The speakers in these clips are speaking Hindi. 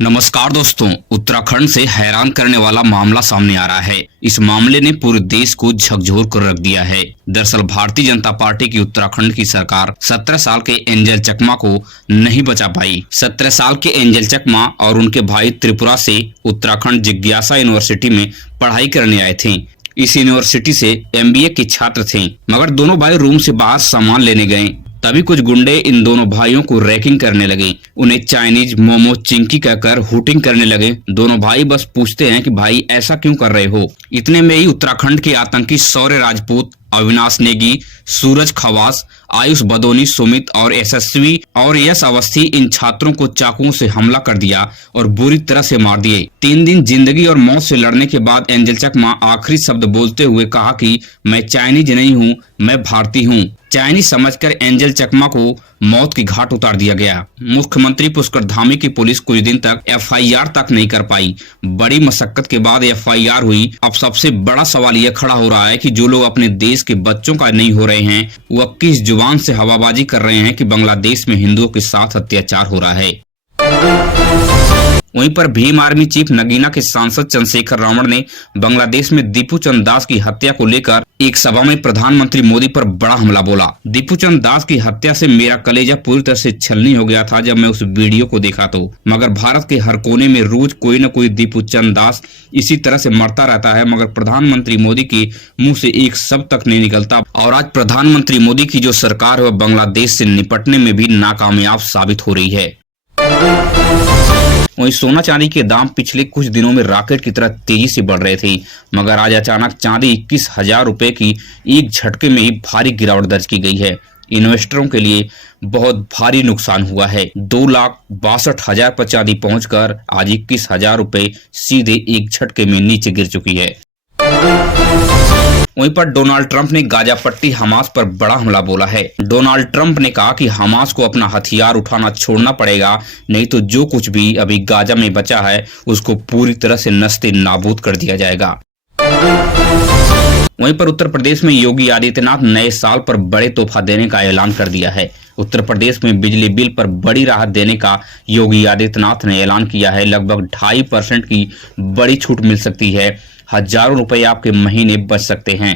नमस्कार दोस्तों, उत्तराखंड से हैरान करने वाला मामला सामने आ रहा है। इस मामले ने पूरे देश को झकझोर कर रख दिया है। दरअसल भारतीय जनता पार्टी की उत्तराखंड की सरकार 17 साल के एंजल चकमा को नहीं बचा पाई। 17 साल के एंजल चकमा और उनके भाई त्रिपुरा से उत्तराखंड जिज्ञासा यूनिवर्सिटी में पढ़ाई करने आए थे। इस यूनिवर्सिटी से MBA के छात्र थे, मगर दोनों भाई रूम से बाहर सामान लेने गए। तभी कुछ गुंडे इन दोनों भाइयों को रैकिंग करने लगे। उन्हें चाइनीज, मोमो, चिंकी कहकर हुटिंग करने लगे। दोनों भाई बस पूछते हैं कि भाई ऐसा क्यों कर रहे हो। इतने में ही उत्तराखंड के आतंकी शौर्य राजपूत, अविनाश नेगी, सूरज खवास, आयुष बदोनी, सुमित और यशस्वी और यश अवस्थी इन छात्रों को चाकुओं से हमला कर दिया और बुरी तरह से मार दिए। 3 दिन जिंदगी और मौत से लड़ने के बाद एंजल चकमा आखिरी शब्द बोलते हुए कहा कि मैं चाइनीज नहीं हूँ, मैं भारतीय हूँ। चाइनीज समझकर एंजल चकमा को मौत की घाट उतार दिया गया। मुख्यमंत्री पुष्कर धामी की पुलिस कुछ दिन तक FIR तक नहीं कर पाई। बड़ी मशक्कत के बाद FIR हुई। अब सबसे बड़ा सवाल यह खड़ा हो रहा है कि जो लोग अपने देश के बच्चों का नहीं हो रहे हैं, वह किस जुबान से हवाबाजी कर रहे हैं कि बांग्लादेश में हिंदुओं के साथ अत्याचार हो रहा है। वहीं पर भीम आर्मी चीफ नगीना के सांसद चंद्रशेखर रावण ने बांग्लादेश में दीपू चंद दास की हत्या को लेकर एक सभा में प्रधानमंत्री मोदी पर बड़ा हमला बोला। दीपू चंद दास की हत्या से मेरा कलेजा पूरी तरह से छलनी हो गया था जब मैं उस वीडियो को देखा तो। मगर भारत के हर कोने में रोज कोई न कोई दीपू चंद दास इसी तरह से मरता रहता है, मगर प्रधानमंत्री मोदी के मुंह से एक शब्द तक नहीं निकलता। और आज प्रधानमंत्री मोदी की जो सरकार है वह बांग्लादेश से निपटने में भी नाकामयाब साबित हो रही है। वहीं सोना चांदी के दाम पिछले कुछ दिनों में रॉकेट की तरह तेजी से बढ़ रहे थे, मगर आज अचानक चांदी 21,000 रुपए की एक झटके में ही भारी गिरावट दर्ज की गई है। इन्वेस्टरों के लिए बहुत भारी नुकसान हुआ है। 2,62,000 पर चांदी पहुंचकर आज 21,000 रुपए सीधे एक झटके में नीचे गिर चुकी है। वहीं पर डोनाल्ड ट्रंप ने गाजा पट्टी हमास पर बड़ा हमला बोला है। डोनाल्ड ट्रंप ने कहा कि हमास को अपना हथियार उठाना छोड़ना पड़ेगा, नहीं तो जो कुछ भी अभी गाजा में बचा है उसको पूरी तरह से नस्ते नाबूद कर दिया जाएगा। वहीं पर उत्तर प्रदेश में योगी आदित्यनाथ नए साल पर बड़े तोहफा देने का ऐलान कर दिया है। उत्तर प्रदेश में बिजली बिल पर बड़ी राहत देने का योगी आदित्यनाथ ने ऐलान किया है। लगभग 2.5% की बड़ी छूट मिल सकती है। हजारों रुपए आपके महीने बच सकते हैं।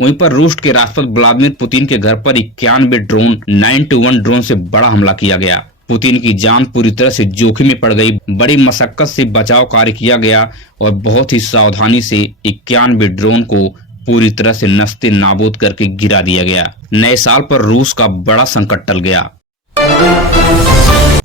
वहीं पर रूस के राष्ट्रपति व्लादिमीर पुतिन के घर पर 91 ड्रोन 921 ड्रोन से बड़ा हमला किया गया। पुतिन की जान पूरी तरह से जोखिम में पड़ गई। बड़ी मशक्कत से बचाव कार्य किया गया और बहुत ही सावधानी से 91 ड्रोन को पूरी तरह से नस्ते नाबूद करके गिरा दिया गया। नए साल पर रूस का बड़ा संकट टल गया।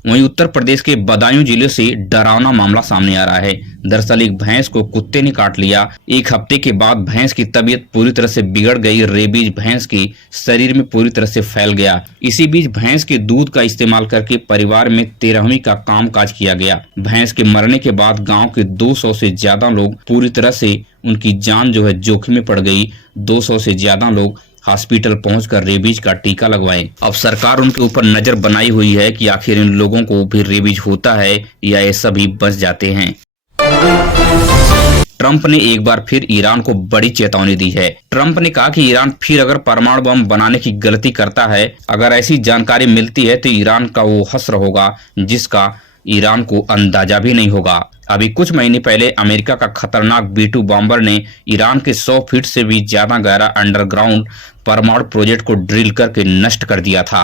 वहीं उत्तर प्रदेश के बदायूं जिले से डरावना मामला सामने आ रहा है। दरअसल एक भैंस को कुत्ते ने काट लिया। एक हफ्ते के बाद भैंस की तबीयत पूरी तरह से बिगड़ गई। रेबीज भैंस के शरीर में पूरी तरह से फैल गया। इसी बीच भैंस के दूध का इस्तेमाल करके परिवार में 13वीं का कामकाज किया गया। भैंस के मरने के बाद गाँव के 200 से ज्यादा लोग पूरी तरह से उनकी जान जो है जोखिम में पड़ गई। 200 से ज्यादा लोग हॉस्पिटल पहुंचकर रेबीज का टीका लगवाएं। अब सरकार उनके ऊपर नजर बनाई हुई है कि आखिर इन लोगों को भी रेबीज होता है या ये सभी बच जाते हैं। ट्रंप ने एक बार फिर ईरान को बड़ी चेतावनी दी है। ट्रंप ने कहा कि ईरान फिर अगर परमाणु बम बनाने की गलती करता है, अगर ऐसी जानकारी मिलती है तो ईरान का वो हश्र होगा जिसका ईरान को अंदाजा भी नहीं होगा। अभी कुछ महीने पहले अमेरिका का खतरनाक B-2 बॉम्बर ने ईरान के 100 फीट से भी ज्यादा गहरा अंडरग्राउंड परमाणु प्रोजेक्ट को ड्रिल करके नष्ट कर दिया था।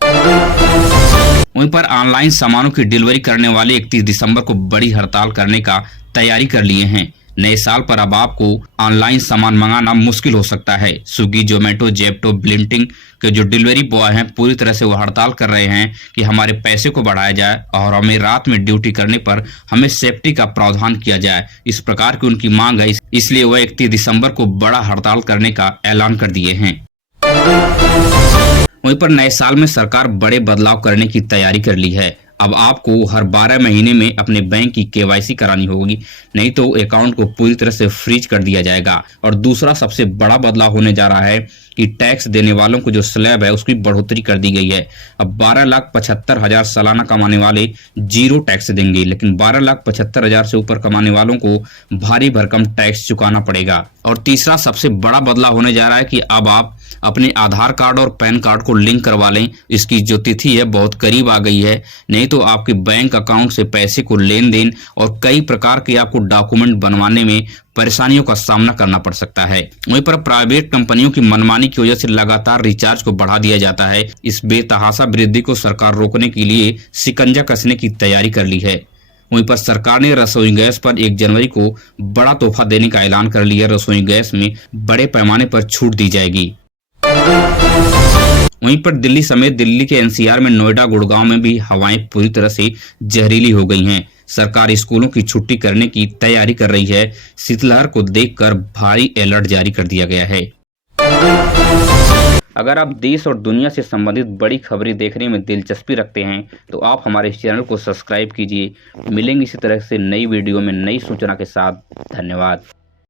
वहीं पर ऑनलाइन सामानों की डिलीवरी करने वाले 31 दिसंबर को बड़ी हड़ताल करने का तैयारी कर लिए हैं। नए साल पर अब आपको ऑनलाइन सामान मंगाना मुश्किल हो सकता है। स्विगी, जोमेटो, जेप्टो, ब्लिंकिट के जो डिलीवरी बॉय हैं पूरी तरह से वो हड़ताल कर रहे हैं कि हमारे पैसे को बढ़ाया जाए और हमें रात में ड्यूटी करने पर हमें सेफ्टी का प्रावधान किया जाए। इस प्रकार की उनकी मांग है, इसलिए वह 31 दिसंबर को बड़ा हड़ताल करने का ऐलान कर दिए हैं। वहीं पर नए साल में सरकार बड़े बदलाव करने की तैयारी कर ली है। अब आपको हर 12 महीने में अपने बैंक की KYC करानी होगी, नहीं तो अकाउंट को पूरी तरह से फ्रीज कर दिया जाएगा। और दूसरा सबसे बड़ा बदलाव होने जा रहा है कि टैक्स देने वालों को जो स्लैब है उसकी बढ़ोतरी कर दी गई है। अब 12,75,000 सालाना कमाने वाले जीरो टैक्स देंगे, लेकिन 12,75,000 से ऊपर कमाने वालों को भारी भरकम टैक्स चुकाना पड़ेगा। और तीसरा सबसे बड़ा बदलाव होने जा रहा है कि अब आप अपने आधार कार्ड और पैन कार्ड को लिंक करवा लें। इसकी जो तिथि है बहुत करीब आ गई है, नहीं तो आपके बैंक अकाउंट से पैसे को लेन देन और कई प्रकार के आपको डॉक्यूमेंट बनवाने में परेशानियों का सामना करना पड़ सकता है। वहीं पर प्राइवेट कंपनियों की मनमानी की वजह से लगातार रिचार्ज को बढ़ा दिया जाता है। इस बेतहाशा वृद्धि को सरकार रोकने के लिए शिकंजा कसने की तैयारी कर ली है। वहीं पर सरकार ने रसोई गैस पर 1 जनवरी को बड़ा तोहफा देने का ऐलान कर लिया। रसोई गैस में बड़े पैमाने पर छूट दी जाएगी। वहीं पर दिल्ली समेत दिल्ली के एनसीआर में नोएडा, गुड़गांव में भी हवाएं पूरी तरह से जहरीली हो गई हैं। सरकार स्कूलों की छुट्टी करने की तैयारी कर रही है। शीतलहर को देखकर भारी अलर्ट जारी कर दिया गया है। अगर आप देश और दुनिया से संबंधित बड़ी खबरें देखने में दिलचस्पी रखते हैं तो आप हमारे इस चैनल को सब्सक्राइब कीजिए। मिलेंगे इसी तरह से नई वीडियो में नई सूचना के साथ। धन्यवाद।